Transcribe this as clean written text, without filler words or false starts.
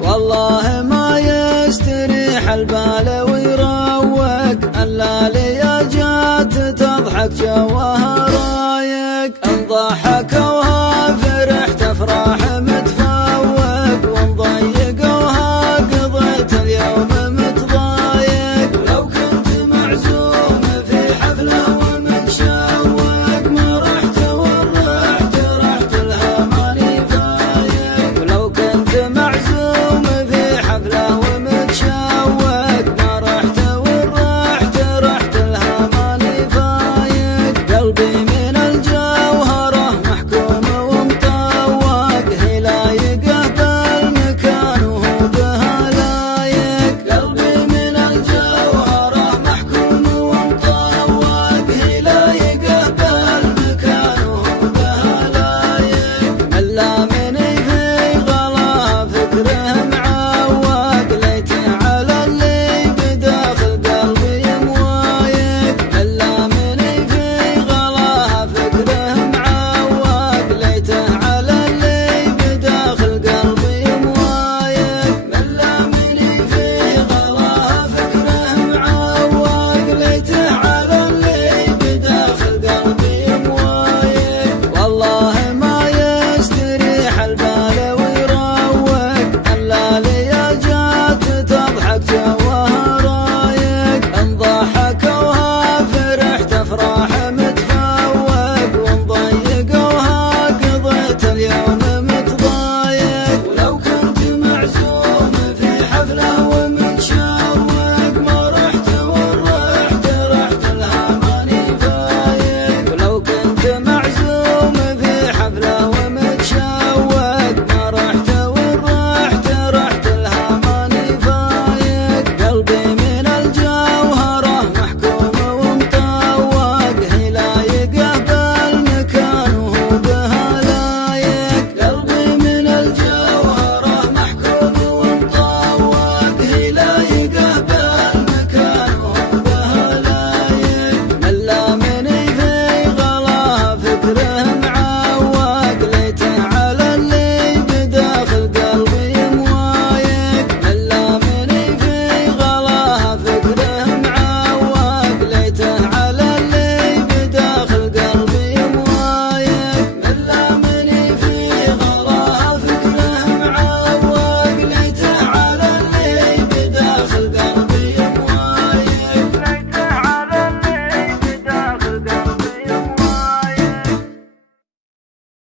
والله ما يستريح البال ويروق الا لياجات تضحك جواها رايق. ان ضحكوها فرحت افراح متفوق، وان ضيقوها قضيت اليوم متضايق. لو كنت معزوم في حفله ومتشوق ما رحت ورحت رحت لها ماني فايق. ولو كنت معزوم في حفله ومتشوق ما رحت ورحت رحت لها ماني فايق. قلبي من الجوهره محكوم ومطوق، هي لايقه بالمكان وهو بها لايق. قلبي من الجوهره محكوم ومطوق، هي لايقه بالمكان وهو بها لايق.